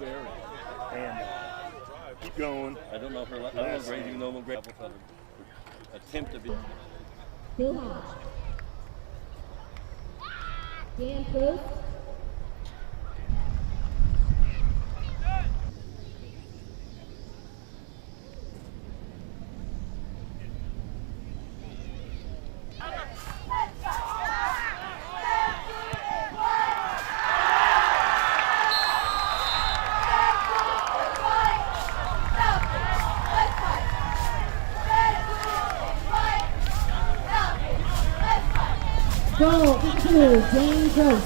And keep going. I don't know if Gray's even know Gray attempt to be. Bill Hodge. Dan Post. Goal, Kickapoo, Dan Post.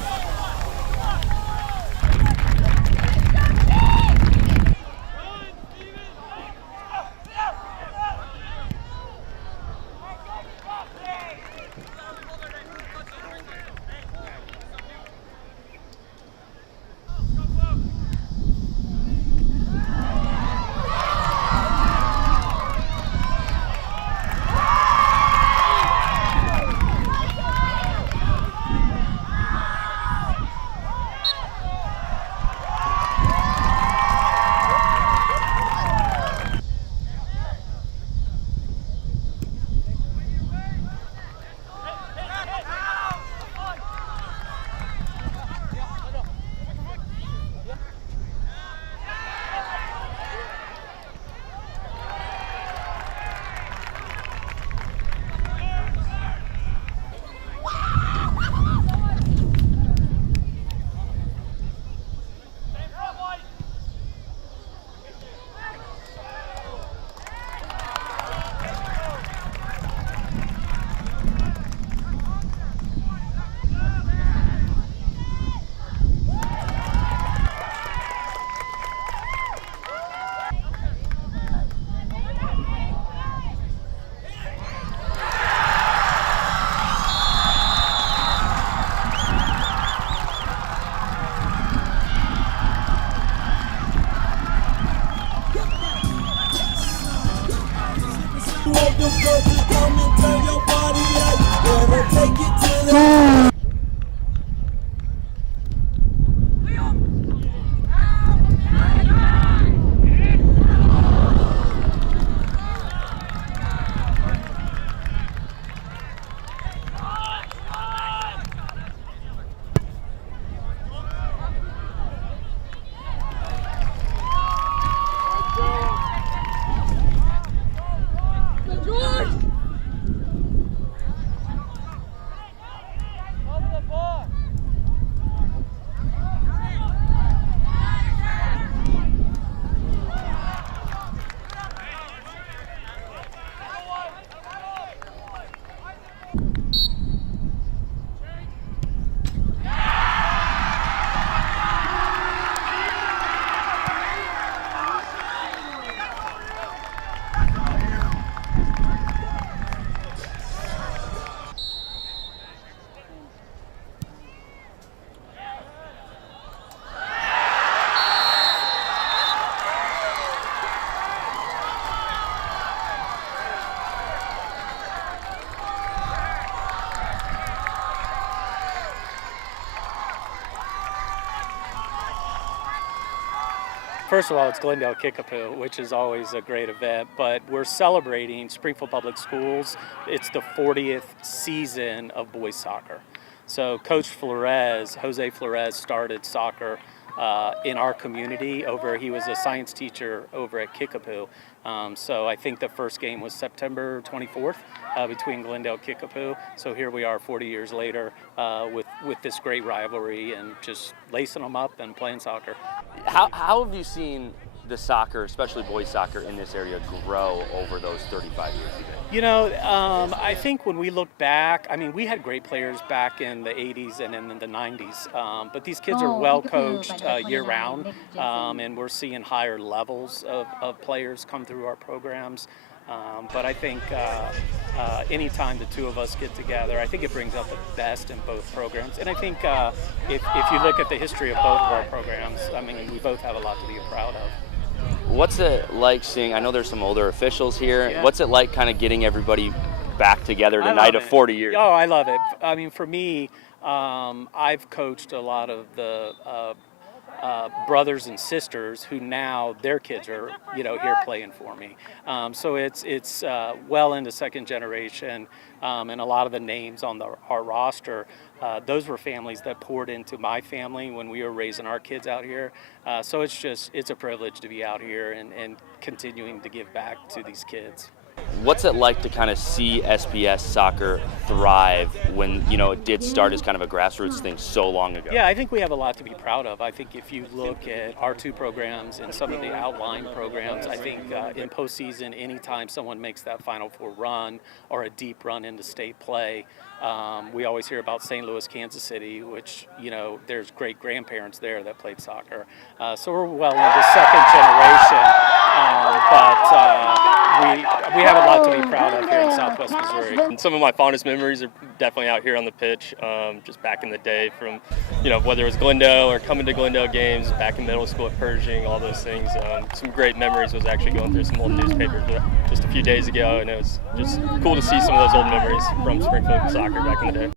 First of all, it's Glendale Kickapoo, which is always a great event, but we're celebrating Springfield Public Schools. It's the 40th season of boys soccer. So Coach Flores, Jose Flores, started soccer in our community. He was a science teacher over at Kickapoo. So I think the first game was September 24th between Glendale and Kickapoo. So here we are 40 years later with this great rivalry and just lacing them up and playing soccer. How have you seen the soccer, especially boys soccer in this area, grow over those 35 years? You know, I think when we look back, I mean, we had great players back in the 80s and in the 90s, but these kids are well coached year-round, and we're seeing higher levels of players come through our programs. But I think anytime the two of us get together, I think it brings out the best in both programs. And I think if you look at the history of both of our programs, I mean, we both have a lot to be proud of. What's it like seeing, I know there's some older officials here, Yeah. What's it like kind of getting everybody back together tonight of 40 years? Oh, I love it. I mean, for me, I've coached a lot of the brothers and sisters who now their kids are, here playing for me. So it's well into second generation, and a lot of the names on our roster, those were families that poured into my family when we were raising our kids out here. So it's a privilege to be out here and continuing to give back to these kids. What's it like to kind of see SPS soccer thrive when, it did start as kind of a grassroots thing so long ago? Yeah, I think we have a lot to be proud of. I think if you look at our two programs and some of the outlying programs, I think in postseason, anytime someone makes that Final Four run or a deep run into state play, we always hear about St. Louis, Kansas City, which, there's great grandparents there that played soccer. So we're well into second generation, but we have a lot to be proud of here in Southwest Missouri. And some of my fondest memories are definitely out here on the pitch, just back in the day from, whether it was Glendale or coming to Glendale games, back in middle school at Pershing, all those things. Some great memories. Was actually going through some old newspapers just a few days ago, and it was just cool to see some of those old memories from Springfield soccer back in the day.